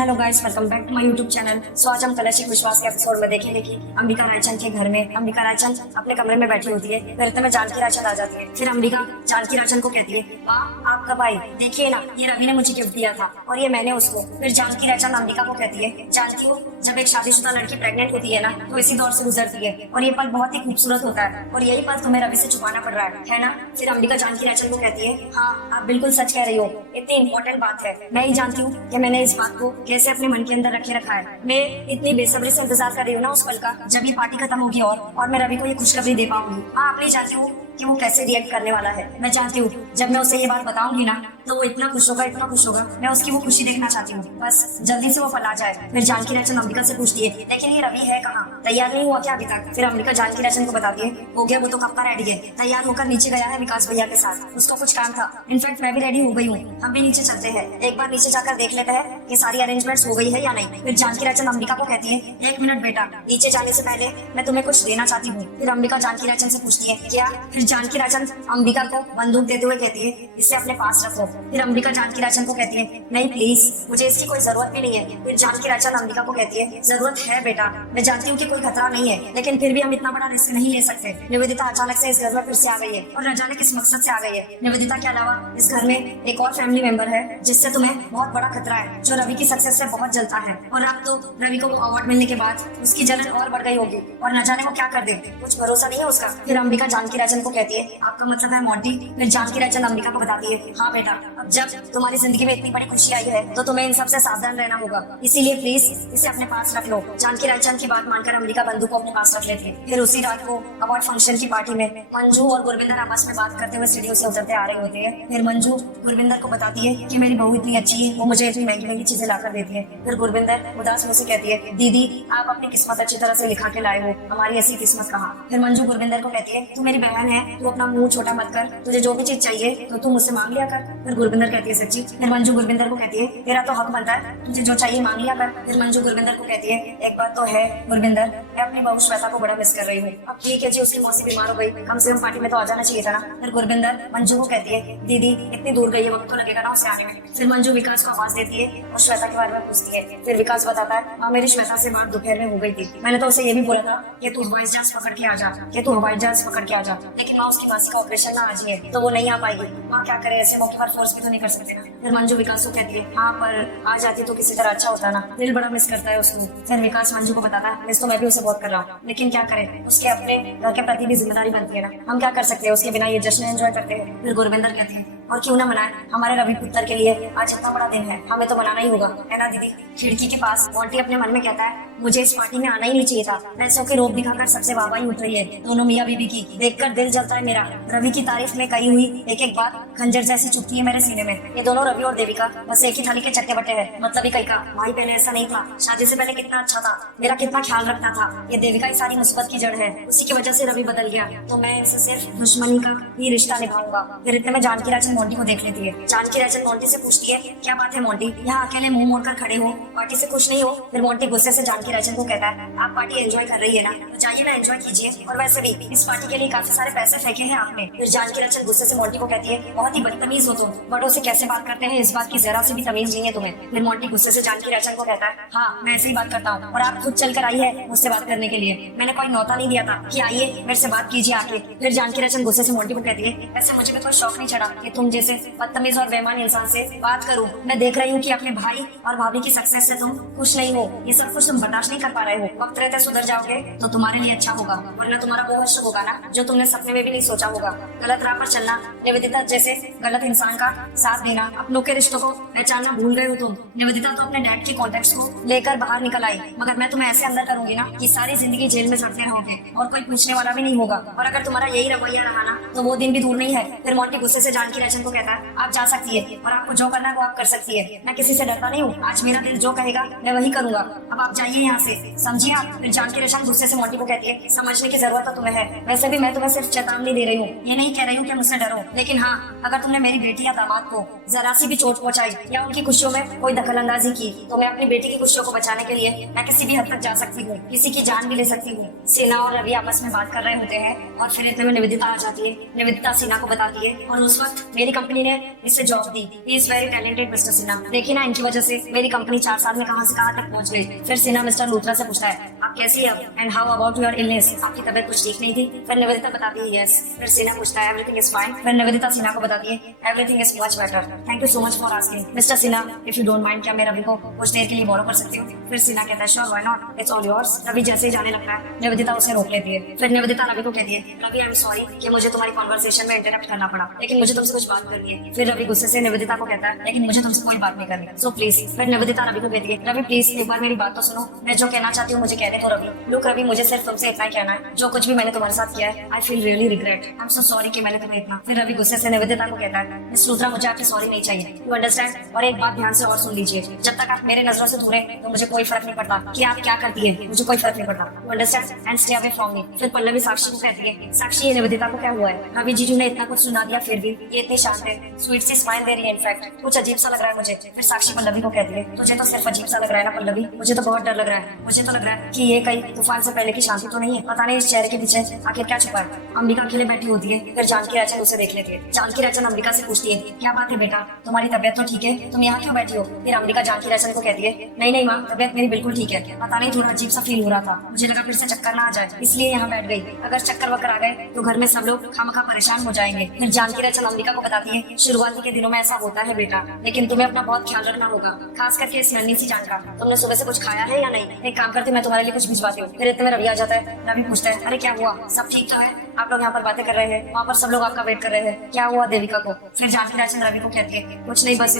Hello guys, welcome back to my YouTube channel. So आज हम कलशिक विश्वास के एपिसोड में देखेंगे कि अंबिका रायचंद के घर में अंबिका रायचंद अपने कमरे में बैठी होती है। फिर इतने में जानकी रायचंद आ जाती है। फिर अंबिका जानकी रायचंद को कहती है, वाह आप कब आई, देखिए ना ये रवि ने मुझे गिफ्ट दिया था और ये मैंने उसको। फिर जानकी रायचंद अंबिका को कहती है, जानकी हो जब एक शादीशुदा लड़की प्रेग्नेंट होती है ना तो इसी दौर से गुजरती है और ये पल बहुत ही खूबसूरत होता है और यही पल तुम्हें रवि से छुपाना पड़ रहा है ना। फिर अंबिका जानकी रायचंद को कहती है, हाँ आप बिल्कुल सच कह रही हो, इतनी इंपॉर्टेंट बात है। मैं ही जानती हूँ कि मैंने इस बात को कैसे अपने मन के अंदर रखे रखा है। मैं इतनी बेसब्री से इंतजार कर रही हूँ ना उस पल का जब ये पार्टी खत्म होगी और मैं रवि को ये खुशखबरी दे पाऊंगी। हाँ आप नहीं जानती हूँ कि वो कैसे रिएक्ट करने वाला है। मैं चाहती हूँ जब मैं उसे ये बात बताऊंगी ना तो वो इतना खुश होगा, इतना खुश होगा। मैं उसकी वो खुशी देखना चाहती हूँ, बस जल्दी से वो पल आ जाए। फिर जानकी रायचंद अंबिका से पूछती है, लेकिन ये रवि है कहाँ, तैयार नहीं हुआ क्या अभी तक? फिर अंबिका जानकी रायचंद को बताती है, हो गया वो तो कब का रेडी है, तैयार होकर नीचे गया है विकास भैया के साथ, उसका कुछ काम था। इनफैक्ट मैं भी रेडी हो गई हूँ, हम भी नीचे चलते हैं, एक बार नीचे जाकर देख लेते हैं कि सारी अरेंजमेंट्स हो गई है या नहीं। फिर जानकी रायचंद अंबिका को कहती है, एक मिनट बेटा, नीचे जाने से पहले मैं तुम्हें कुछ देना चाहती हूँ। फिर अंबिका जानकी रायचंद से पूछती है, क्या? फिर जानकी रायचंद अंबिका को बंदूक देते हुए कहती है, इसे अपने पास रखो। फिर अंबिका जानकी रायचंद को कहती है, नहीं प्लीज, मुझे इसकी कोई जरूरत भी नहीं है। फिर जानकी रायचंद अंबिका को कहती है, जरूरत है बेटा, मैं जानती हूँ कि कोई खतरा नहीं है, लेकिन फिर भी हम इतना बड़ा रिस्क नहीं ले सकते। निवेदिता अचानक से इस घर में फिर से आ गई है और न जाने किस मकसद से आ गई है। निवेदिता के अलावा इस घर में एक और फैमिली मेंबर है जिससे तुम्हें बहुत बड़ा खतरा है, जो रवि की सक्सेस से बहुत जलता है। और अब तो रवि को अवार्ड मिलने के बाद उसकी जलन और बढ़ गई होगी और न जाने वो क्या कर दे, कुछ भरोसा नहीं है उसका। फिर अंबिका जानकी रायचंद को कहती है, आपका मतलब है मोंटी? फिर जानकी रायचंद अंबिका को बताती है, हाँ बेटा, अब जब तुम्हारी जिंदगी में इतनी बड़ी खुशी आई है तो तुम्हें इन सबसे सावधान रहना होगा, इसीलिए प्लीज इसे अपने पास रख लो। जानकी रायचंद की बात मानकर अंबिका बंदूक को अपने पास रख लेती है। फिर उसी रात को अवार्ड फंक्शन की पार्टी में मंजू और गुरविंदर आपस में बात करते हुए सीढ़ियों से उतरते आ रहे होते हैं। फिर मंजू गुरविंदर को बताती है कि मेरी बहू इतनी अच्छी है, वो मुझे इतनी महंगी महंगी चीजें लाकर देती है। फिर गुरविंदर उदास मुझसे कहती है, दीदी आप अपनी किस्मत अच्छी तरह से लिखा के लाए हो, हमारी ऐसी किस्मत कहाँ। फिर मंजू गुरविंदर को कहती है, तू मेरी बहन है, तू अपना मुंह छोटा मत कर, तुझे जो भी चीज चाहिए तो तू मुझसे मांग लिया कर। फिर गुरविंदर कहती है, सच्ची? फिर मंजू गुरविंदर को कहती है, तेरा तो हक बनता है, तुझे जो चाहिए मांग लिया कर। फिर मंजू गुरविंदर को कहती है, एक बात तो है गुरविंदर, मैं अपनी बहू श्वेता को बड़ा मिस कर रही हूँ। अब ठीक है जी, उसकी मौसी बीमार हो गई, कम से कम पार्टी में तो आ जाना चाहिए था ना। फिर गुरविंदर मंजू को कहती है, दीदी इतनी दूर गई है, वक्त तो लगेगा ना उसे आने में। फिर मंजू विकास को आवाज देती है और श्वेता के बारे में पूछती है। फिर विकास बताता है, हाँ मेरी श्वेता से बात दोपहर में हो गई थी, मैंने तो उसे ये भी बोला था कि तू हवाई जहाज पकड़ के आ जा, लेकिन माँ उसकी मासी का ऑपरेशन ना आज ही है तो वो नहीं आ पाएगी। माँ क्या करे, ऐसे मौके पर फोर्स भी तो नहीं कर सकते ना। फिर मंजू विकास को कहती है, हाँ पर आ जाती तो किसी तरह अच्छा होता ना, दिल बड़ा मिस करता है उसको। फिर विकास मंजू को बताता है, मिस तो मैं भी उसे बहुत कर रहा हूँ, लेकिन क्या करें, उसके अपने घर के प्रति भी जिम्मेदारी बनती है ना, हम क्या कर सकते हैं, उसके बिना ये जश्न एंजॉय करते हैं। फिर गुरविंदर कहते हैं, और क्यों ना मनाए, हमारे रवि पुत्र के लिए आज इतना बड़ा दिन है, हमें तो मनाना ही होगा, है ना दीदी। खिड़की के पास मोंटी अपने मन में कहता है, मुझे इस पार्टी में आना ही नहीं चाहिए था, पैसों के रोप दिखाकर सबसे वाहवाही उठ रही है दोनों मियाँ बीबी की, देखकर दिल जलता है मेरा। रवि की तारीफ में कही हुई एक एक बात खंजर जैसी चुभती है मेरे सीने में। ये दोनों रवि और देविका बस एक ही थाली के चट्टे बट्टे हैं, मतलब ही कहीं का। भाई पहले ऐसा नहीं था, शादी से पहले कितना अच्छा था, मेरा कितना ख्याल रखता था, ये देविका ही सारी मुसीबत की जड़ है, उसी की वजह से रवि बदल गया, तो मैं इनसे सिर्फ दुश्मनी का ही रिश्ता निभाऊंगा। फिर इतने में जानकी रायचंद मोंटी को देख लेती है। जानकी रायचंद मोंटी से पूछती है, क्या बात है मोंटी, यहाँ अकेले मुंह मोड़कर खड़े हो, पार्टी से खुश नहीं हो? फिर मोंटी गुस्से से जानकी रायचंद को कहता है, आप पार्टी एंजॉय कर रही है ना, तो जाइए ना एंजॉय कीजिए, और वैसे भी इस पार्टी के लिए काफी सारे पैसे फेंके हैं आपने। फिर जानकी रायचंद गुस्से से मोंटी को कहती है, बहुत ही बदतमीज हो तुम, बड़ों से कैसे बात करते हैं, इस बात की जरा सी भी तमीज नहीं है तुम्हें। फिर मोंटी गुस्से से जानकी रायचंद को कहता है, हाँ मैं ऐसे ही बात करता हूँ और आप खुद चल कर आई है मुझसे बात करने के लिए, मैंने कोई न्योता नहीं दिया था कि आइए मेरे से बात कीजिए आके। फिर जानकी रायचंद गुस्से से मोंटी को कहती है, ऐसे मुझे भी कोई शौक नहीं चढ़ा कि तुम जैसे बदतमीज और बेईमान इंसान से बात करूं। मैं देख रही हूँ कि अपने भाई और भाभी की सक्सेस से तुम खुश नहीं हो, ये सब कुछ तुम बर्दाश्त नहीं कर पा रहे हो, वक्त रहते सुधर जाओगे तो तुम्हारे लिए अच्छा होगा, वरना तुम्हारा वो हश्र होगा ना जो तुमने सपने में भी नहीं सोचा होगा। गलत राह पर चलना, निवेदिता जैसे गलत इंसान का साथ देना, अपनों के रिश्तों को पहचानना भूल गए हो तुम। निवेदिता तो अपने डैड के कॉन्टेक्ट को लेकर बाहर निकल आई, मगर मैं तुम्हें ऐसे अंदर करूंगी ना कि सारी जिंदगी जेल में सड़ते रहोगे और कोई पूछने वाला भी नहीं होगा, और अगर तुम्हारा यही रवैया रहा ना तो वो दिन भी दूर नहीं है। फिर मोंटी गुस्से से जानकी रायचंद को कहता है, आप जा सकती है और आपको जो करना है वो आप कर सकती है, मैं किसी से डरता नहीं हूँ, आज मेरा दिल जो कहेगा मैं वही करूंगा, अब आप जाइए यहाँ से, समझिए आप। फिर जानकी रायचंद गुस्से से मोंटी को कहती है, समझने की जरूरत तो तुम्हें है, वैसे भी मैं तुम्हें सिर्फ चेतावनी दे रही हूँ, ये नहीं कह रही हूँ कि मुझसे डरो, लेकिन हाँ अगर तुमने मेरी बेटी या दामाद को जरा सी भी चोट पहुंचाई या उनकी खुशियों में कोई दखल अंदाजी की तो मैं अपनी बेटी की खुशियों को बचाने के लिए मैं किसी भी हद तक जा सकती हूँ, किसी की जान भी ले सकती हूँ। सेना और रवि आपस में बात कर रहे होते हैं और फिर इतने में निवेदिता आ जाती है। निवेदिता सेना को बताती है और उस वक्त मेरी कंपनी ने इसे job the. He is very talented mister Sinha. देखिए ना, इनकी वजह से मेरी कंपनी 4 साल में कहां से कहां तक पहुंच गई। फिर सिन्हा मिस्टर लूथरा से पूछता है, आप कैसी है and how about your illness? आपकी तबीयत कुछ ठीक नहीं थी? फिर निवेदिता बताती है यस। फिर सिन्हा पूछता है एवरीथिंग इज फाइन? फिर निवेदिता सिन्हा को बताती है everything is much better, thank you so much for asking. Mister Sinha, if you don't mind, क्या मैं रवि को कुछ देर के लिए बोरो कर सकती हूँ? फिर सिन्हा कहता है sure, why not, it's all yours. Ravi जैसे ही जाने लगता है, निवेदिता उसे रोक लेती है। फिर निवेदिता रवि को कहती है, रवि आई एम सॉरी कि मुझे तुम्हारी कॉन्वर्सेशन में इंटरप्ट करना पड़ा, लेकिन मुझे तुमसे कुछ बात करनी है। फिर रवि गुस्से से निवेदिता को कहता है, लेकिन मुझे तुमसे कोई बात नहीं करनी, सो प्लीज। फिर निवेदिता रवि को कहती है, रवि प्लीज एक बार मेरी बात तो सुनो, मैं जो कहना चाहती हूँ मुझे कहने दो रवि। लुक रवि, मुझे सिर्फ तुमसे इतना ही कहना है, जो कुछ भी मैंने तुम्हारे साथ किया है, I feel really regret, I am so sorry कि मैंने तुम्हें इतना। फिर रवि गुस्से से निवेदिता को कहता है, मिस लूथरा, मुझे आपकी सॉरी नहीं चाहिए, यू अंडरस्टैंड। और एक बात ध्यान से और सुन लीजिए, जब तक आप मेरे नजरों से दूर हैं तो मुझे कोई फर्क नहीं पड़ता कि आप क्या करती है, मुझे कोई फर्क नहीं पड़ता, you understand, and stay away from me. फिर पल्लवी साक्षी को कहती है, साक्षी ये निवेदिता को क्या हुआ है? रवि जीजू ने इतना कुछ सुना दिया फिर भी ये इतनी शांत है, स्वीट सी स्माइल दे रही है, इनफैक्ट कुछ अजीब सा लग रहा है मुझे। फिर साक्षी पल्लवी को कहती है, तुझे तो सिर्फ अजीब सा लग रहा है ना पल्लवी, मुझे तो बहुत डर लग रहा है, मुझे तो लग रहा है कि ये कहीं तूफान से पहले की शांति तो नहीं है, पता नहीं इस चेहरे के पीछे आखिर क्या छुपा है। अंबिका अकेले बैठी होती है, फिर जानकी राजन उसे देख लेती है। जानकी राजन अंबिका से पूछती है, क्या बात है बेटा, तुम्हारी तबियत तो ठीक है, तुम यहाँ क्यों बैठी हो? फिर अंबिका जानकी राजन को कहती है, नहीं नहीं माँ, तबियत मेरी बिल्कुल ठीक है, पता नहीं थोड़ा अजीब सा फील हो रहा था, मुझे लगा फिर से चक्कर ना आ जाए, इसलिए यहाँ बैठ गई, अगर चक्कर वक्कर आ गए तो घर में सब लोग खामखा परेशान हो जाएंगे। फिर जानकी राजन अंबिका को बताती है, शुरुआती के दिनों में ऐसा होता है बेटा, लेकिन तुम्हें अपना बहुत ख्याल रखना होगा, खास करके इस नन्ही सी जान का। तुमने सुबह से कुछ खाया है या नहीं? एक काम करती, मैं तुम्हारे लिए कुछ भिजवाती हूँ। फिर इतने में रवि आ जाता है। रवि पूछता है, अरे क्या हुआ, सब ठीक तो है? आप लोग यहाँ पर बातें कर रहे हैं, वहाँ पर सब लोग आपका वेट कर रहे हैं, क्या हुआ देविका को? फिर जानकी राजन रवि को कहती है, कुछ नहीं, बस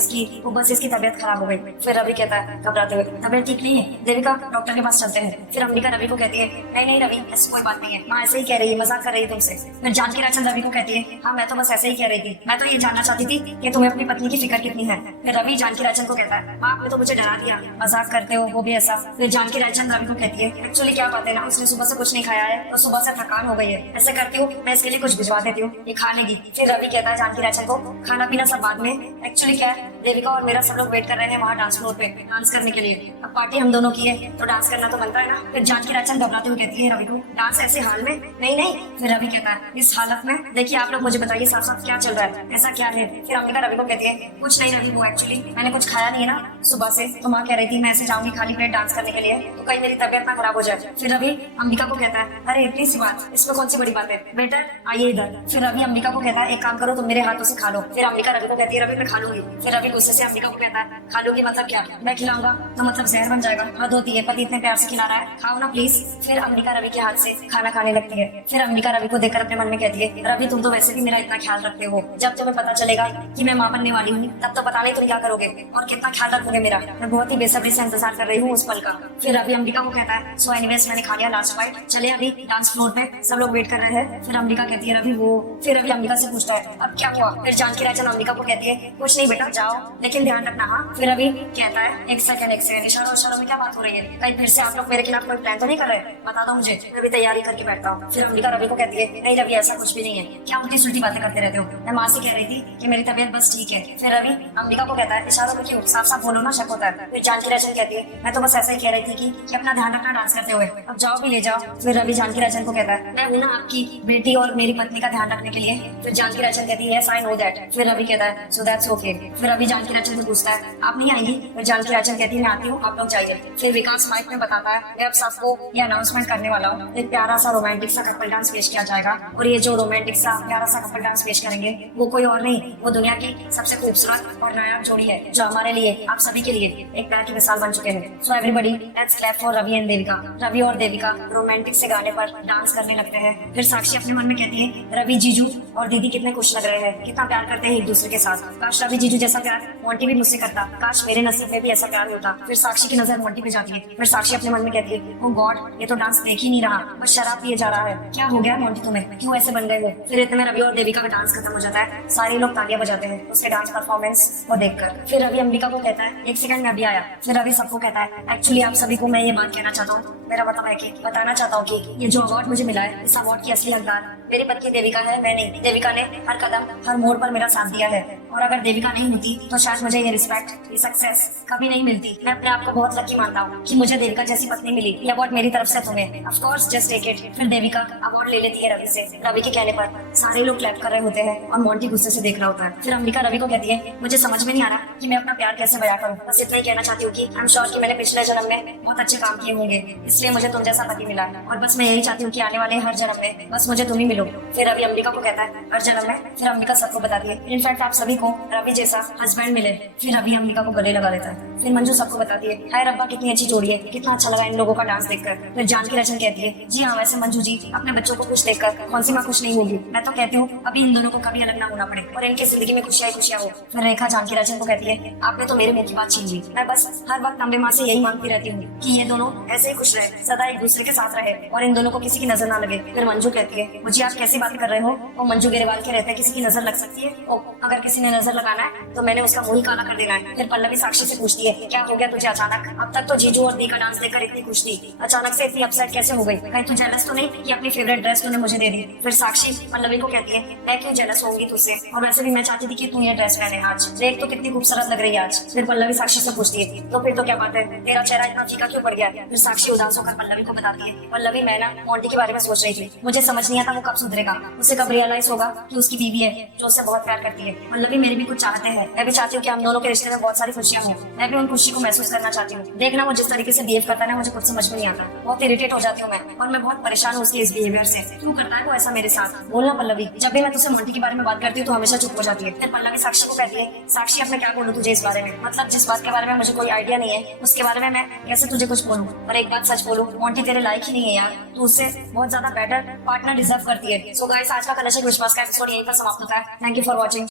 इसकी तबियत खराब हो गई। फिर रवि कहता है घबराते हुए, तबियत ठीक नहीं है देविका, डॉक्टर के पास चलते हैं। फिर अंबिका रवि को कहती है, नहीं नहीं रवि, ऐसी कोई बात नहीं है, माँ ऐसे ही कह रही है, मजाक कर रही है तुमसे। फिर जानकी राजन रवि को कहती है, हाँ मैं तो बस ऐसे ही कह रही थी, मैं तो ये जानना चाहती थी कि तुम्हें अपनी पत्नी की फिक्र कितनी है। फिर रवि जानकी राजन को कहता है, माँ आपने तो मुझे डरा दिया, मजाक करते हो, वो भी ऐसा। फिर जानकी राजन रवि को कहती है, एक्चुअली क्या बात है ना, उसने सुबह से कुछ नहीं खाया है तो सुबह से थकान हो गई है, ऐसे करती हूँ मैं इसके लिए कुछ भिजवा देती हूँ, ये खा लेगी। फिर रवि कहता है जानकी राजन को, खाना पीना सब बाद में, एक्चुअली क्या है, देविका और मेरा सब लोग वेट कर रहे हैं वहाँ डांस फ्लोर पे डांस करने के लिए, अब पार्टी हम दोनों की है तो डांस करना तो बनता है ना। फिर जानकी राजन घबराते हुए कहती है रवि को, डांस ऐसे हाल में? नहीं नहीं। फिर रवि कहता है, इस हालत में? देखिए आप लोग मुझे बताइए साफ साफ क्या चल रहा है, ऐसा क्या है? फिर अंबिका रवि को कहती है, कुछ नहीं रवि, वो एक्चुअली मैंने कुछ खाया नहीं है ना सुबह से, तो माँ कह रही थी मैं ऐसे जाऊंगी खाली पेट डांस करने के लिए तो कहीं मेरी तबियत ना खराब हो जाए। फिर रवि अंबिका को कहता है, अरे इतनी सी बात, इसमें कौन सी बड़ी बात है, बेटर आइए इधर। फिर रवि अंबिका को कहता है, एक काम करो तुम मेरे हाथों से खा लो। फिर अंबिका रवि को कहती है, रवि मैं खा लूंगी। फिर रवि गुस्से से अंबिका को कहता है, खा लूंगी मतलब क्या, मैं खिलाऊंगा तो मतलब जहर बन जाएगा, हद होती है, पति इतने प्यार से खिला रहा है, खाओ ना प्लीज। फिर अंबिका रवि के हाथ से खाना खाने लगती है। फिर अंबिका रवि को देखकर अपने मन में कहती है, रवि तुम तो वैसे भी मेरा इतना ख्याल रखते हो, जब तुम्हें पता चलेगा कि मैं मां बनने वाली हूँ तब तो पता नहीं तुम क्या करोगे और कितना ख्याल रखोगे मेरा, मैं बहुत ही बेसब्री से इंतजार कर रही हूँ उस पल का। फिर रवि अंबिका को कहता है, सो एनीवेज मैंने खा लिया लास्ट बाइट, चले अभी डांस फ्लोर पे सब लोग वेट कर रहे हैं। फिर अंबिका कहती है, रवि वो। फिर रवि अंबिका से पूछता है, अब क्या हुआ? फिर जानकी राजन अंबिका को कहती है, कुछ नहीं बेटा जाओ, लेकिन ध्यान रखना। हाँ। फिर रवि कहता है, एक सेकंड इशारों इशारों में क्या बात हो रही है, कहीं फिर से आप लोग मेरे खिलाफ कोई प्लान तो नहीं कर रहे? बता दो मुझे, मैं भी तैयारी करके बैठता हूँ। फिर अंबिका रवि को कहती है, नहीं रवि ऐसा कुछ भी नहीं है, क्या उल्टी सुल्टी बातें करते रहते हो, मैं माँ से कह रही थी कि मेरी तबियत बस ठीक है। फिर रवि अंबिका को कहता है, इशारों में क्यों, साफ साफ बोलो ना, शक होता है। फिर जानकी राजन कहती है, मैं तो बस ऐसा ही कह रही थी कि अपना ध्यान रखना डांस करते हुए, अब जाओ भी ले जाओ। फिर रवि जानकी राजन को कहता है, मैं हूँ ना आपकी बेटी और मेरी पत्नी का ध्यान रखने के लिए। फिर जानकी राजन कहती है, यस आई नो दैट। फिर रवि कहता है, सो दैट्स ओके। फिर रवि जानकी राजन से पूछता है, आप नहीं आएंगी? फिर जानकी राजन कहती है, मैं आती हूँ, आप लोग जाइए। फिर विकास माइक में बताता है, मैं अब सबको ये अनाउंसमेंट करने वाला हूँ, एक प्यारा सा रोमांटिक सा कपल डांस पेश किया जाएगा, और ये जो रोमांटिक सा प्यारा सा कपल डांस पेश करेंगे वो कोई और नहीं, वो दुनिया की सबसे खूबसूरत और नायाब जोड़ी है, जो हमारे लिए, आप सभी के लिए एक प्यार की मिसाल बन चुके हैं। So everybody let's clap for Ravi and Devika. Ravi और देविका रोमांटिक से गाने पर डांस करने लगते हैं। फिर साक्षी अपने मन में कहती है, रवि जीजू और दीदी कितने खुश लग रहे हैं, कितना प्यार करते हैं एक दूसरे के साथ, काश रवि जीजू जैसा प्यार मोंटी भी मुझसे करता, काश मेरे नसीब में भी ऐसा प्यार होता। फिर साक्षी की नजर मोंटी पे जाती है। फिर साक्षी अपने मन में कहती है, ओह गॉड, ये तो डांस देख ही नहीं रहा, बस शराब पिए जा रहा है, क्या हो गया मोंटी तुम्हें, क्यों ऐसे बन गए हो? फिर इतने में रवि और देविका का डांस खत्म हो जाता है, सारे लोग तालियां बजाते हैं उसके डांस परफॉर्मेंस को देखकर। फिर रवि अंबिका को कहता है, एक सेकंड में अभी आया। फिर रवि सबको कहता है, एक्चुअली आप सभी को मैं ये बात कहना चाहता हूँ, मेरा मतलब है कि बताना चाहता हूँ कि ये जो अवार्ड मुझे मिला है, इस अवार्ड की असली हकदार मेरी पत्नी देविका है, मैं नहीं। देविका ने हर कदम हर मोड़ पर मेरा साथ दिया है, और अगर देविका नहीं होती तो शायद मुझे ये रिस्पेक्ट, ये सक्सेस कभी नहीं मिलती। मैं अपने आप को बहुत लकी मानता हूँ कि मुझे देविका जैसी पत्नी मिली। ये अवार्ड मेरी तरफ से तुम्हें, of course just take it. फिर देविका अवार्ड ले लेती है रवि से। रवि के कहने पर सारे लोग क्लैप कर रहे होते हैं और मोंटी गुस्से से देख रहा होता है। फिर अंबिका रवि को कहती है, मुझे समझ में नहीं आ रहा कि मैं अपना प्यार कैसे बयां करूं। बस इतना ही कहना चाहती हूँ कि आई एम श्योर कि मैंने पिछले जन्म में बहुत अच्छे काम किए होंगे, इसलिए मुझे तुम जैसा पति मिला। और बस मैं यही चाहती हूँ कि आने वाले हर जन्म में बस मुझे तुम ही मिलो। फिर रवि अंबिका को कहता है हर जन्म में। फिर अंबिका सबको बताती है इनफैक्ट आप सभी को रवि जैसा हस्बैंड मिले। फिर रवि अंबिका को गले लगा लेता है। फिर मंजू सबको बताती है, हाय रब्बा कितनी अच्छी जोड़ी है, कितना अच्छा लगा इन लोगों का डांस देखकर। फिर जानकी रचन कहती है, जी हाँ वैसे मंजू जी अपने बच्चों को खुश देखकर कौन सी माँ खुश नहीं होगी। मैं तो कहती हूँ अभी इन दोनों को कभी अलग ना होना पड़े और इनकी जिंदगी में खुशियां खुशियां हो। फिर रेखा जानकी रचन को कहती है, आपने तो मेरे मुंह की बात छीन ली। मैं बस हर वक्त अम्बे माँ से यही मांगती रहती हूँ कि ये दोनों ऐसे ही खुश रहे, सदा एक दूसरे के साथ रहे और इन दोनों को किसी की नजर ना लगे। फिर मंजू कहती है, मुझे आप कैसी बात कर रहे हो? वो मंजू गिरेवाल के रहते हैं किसी की नजर लग सकती है? ओ, अगर किसी ने नजर लगाना है तो मैंने उसका मुंह ही काला कर देना है। फिर पल्लवी साक्षी से पूछती है, क्या हो गया तुझे अचानक? अब तक तो जीजू और दी का डांस देखकर इतनी खुश थी, अचानक से इतनी अपसेट कैसे हो गई? कहीं तू जेलस तो नहीं कि अपनी फेवरेट ड्रेस तूने मुझे दे दी? फिर साक्षी पल्लवी को कहती है, मैं क्यों जेलस होंगी तुझसे, और वैसे भी मैं चाहती थी कि तू ये ड्रेस पहने आज, देख तो कितनी खूबसूरत लग रही है आज। फिर पल्लवी साक्षी से पूछती है, तो फिर तो क्या बात है, तेरा चेहरा इतना फीका क्यों पड़ गया? फिर साक्षी उदास होकर पल्लवी को बताती है, पल्लवी मैं ना मोंटी के बारे में सोच रही थी, मुझे समझ नहीं आता वो कब सुधरेगा, उसे कब रियलाइज होगा कि उसकी बीवी है जो उससे बहुत प्यार करती है। पल्लवी मेरी भी कुछ चाहते हैं, मैं भी चाहती हूँ कि हम दोनों के रिश्ते में बहुत सारी खुशियां हों, मैं भी उन खुशी को महसूस करना चाहती हूँ। देखना वो जिस तरीके से बिहेव करता है मुझे कुछ समझ में नहीं आता, बहुत इरिटेट हो जाती हूँ मैं, और मैं बहुत परेशान हूँ उसके इस बिहेवियर से। क्यों करता है वो ऐसा मेरे साथ? बोलना पल्लवी, जब भी मैं तुझसे मोंटी के बारे में बात करती हूँ तो हमेशा चुप हो जाती है। फिर पल्लवी साक्षी को कहती है, साक्षी अब मैं क्या बोलूँ तुझे इस बारे में, मतलब जिस बात के बारे में मुझे कोई आइडिया नहीं है उसके बारे में मैं कैसे तुझे कुछ बोलूँ। और एक बात सच बोलूँ, मोंटी तेरे लायक ही नहीं है यार, तू उससे बहुत ज्यादा बेटर पार्टनर डिजर्व करती है। सो गाइस आज का कलश विश्वास का एपिसोड यहीं पर समाप्त होता है। Thank you for watching.